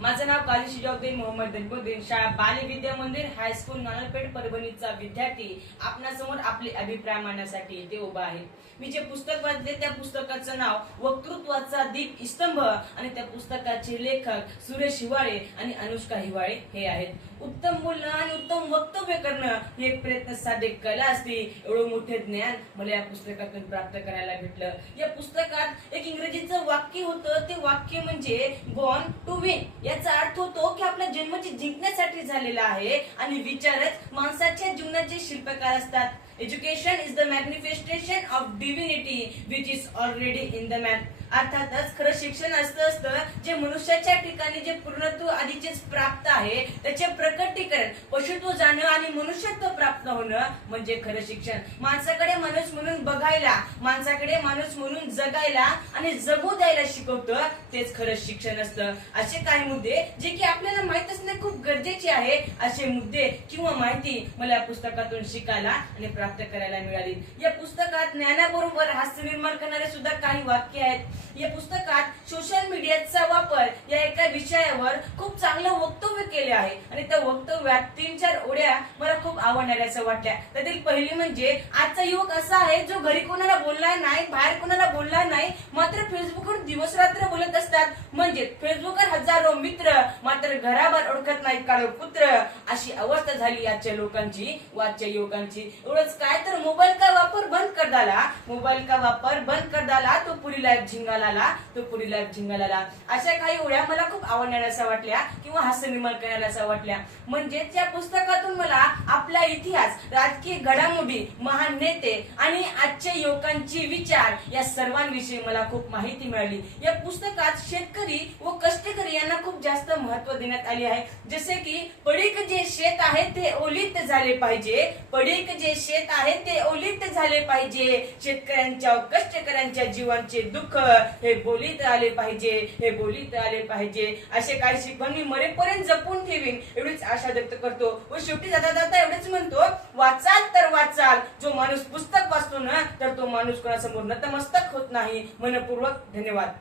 माझं नाव काजी शिजाउद्दीन मोहम्मद दलबुद्दीन शाळा बाल विद्या मंदिर हायस्कूल नानलपेठ परभणीचा विद्यार्थी. आपणासमोर आपले अभिप्राय मांडण्यासाठी इथे उभा आहे. मी जे पुस्तक वाचले त्या पुस्तकाचं नाव वक्तृत्वाचा दीप स्तंभ आणि त्या पुस्तकाचे लेखक सुरेश हिवाळे आणि अनुष्का हिवाळे हे आहेत. उत्तम बोलणं आणि उत्तम वक्तव्य करणं ही एक प्रयत्न साधे कला असते. एवढं मोठे ज्ञान मला या पुस्तकातून प्राप्त करायला भेटलं. या पुस्तकात एक इंग्रजीचं वाक्य होतं. ते वाक्य म्हणजे बॉर्न टू विन याचा अर्थ होतो की आपला जन्म जिंकण्यासाठी झालेला आहे आणि विचारच माणसाच्या जीवनाचे शिल्पकार असतात. Education is the manifestation of divinity which is already in the man अर्थातच खरं शिक्षण असतं असतं जे मनुष्याच्या ठिकाणी जे पूर्णत्व आधीचेच प्राप्त आहे त्याचे प्रकटीकरण पशुत्व जाणं आणि मनुष्यत्व प्राप्त होणं म्हणजे खरं शिक्षण. माणसाकडे माणूस म्हणून बघायला माणसाकडे माणूस म्हणून जगायला आणि जगू द्यायला शिकवतं तेच खरं शिक्षण असतं. असे काही मुद्दे जे की आपल्याला माहीत असणे खूप गरजेचे आहे असे मुद्दे किंवा माहिती मला या पुस्तकातून शिकायला आणि प्राप्त करायला मिळाली. या पुस्तकात ज्ञानाबरोबर हास्य निर्माण करणारे सुद्धा काही वाक्य आहेत. या पुस्तकात सोशल मीडियाचा वापर या एका विषयावर खूप चांगलं वक्तव्य केले आहे. आणि त्या वक्तव्यात तीन चार ओढ्या मला खूप आवडणाऱ्या असं वाटल्या. त्यातील पहिली म्हणजे आजचा युवक असा आहे जो घरी कोणाला बोलला नाही बाहेर कोणाला बोलणार नाही मात्र फेसबुकवर दिवस रात्र बोलत असतात. म्हणजे फेसबुकवर हजारो मित्र मात्र घराबाहेर ओळखत नाहीत काळ पुत्र. अशी अवस्था झाली आजच्या लोकांची व आजच्या युवकांची. एवढंच काय तर मोबाईल का वापर बंद कर डाला मोबाईल का वापर बंद कर डाला तो पुरी लाईफ झिंगाला तो पुरी लाईफ झिंगाला अशा काही ओळ्या मला खूप आवडणाऱ्या वाटल्या किंवा हास्य निर्माण करणाऱ्या वाटल्या. म्हणजेच या पुस्तकातून मला आपला इतिहास राजकीय घडामोडी महान नेते आणि आजच्या युवकांचे विचार या सर्वांविषयी मला खूप माहिती मिळाली. या पुस्तकात शेतकरी व कष्टकरी यांना खूप जास्त महत्त्व देण्यात आले आहे. जसे की पडीक जे शेत आहे ते ओलित झाले पाहिजे. पडीक जे शेत आहे ते ओलित झाले पाहिजे. शेतकरी शेतकऱ्यांच्या कष्टकऱ्यांच्या जीवांचे दुःख हे बोलीत आले पाहिजे हे बोलीत आले पाहिजे. असे काही शिकवण मी मरेपर्यंत जपून ठेवीन एवढीच आशा व्यक्त करतो. व शेवटी जाता जाता एवढेच म्हणतो वाचाल तर वाचाल. जो माणूस पुस्तक वाचतो ना तर तो माणूस कोणासमोर नतमस्तक होत नाही. मनपूर्वक धन्यवाद.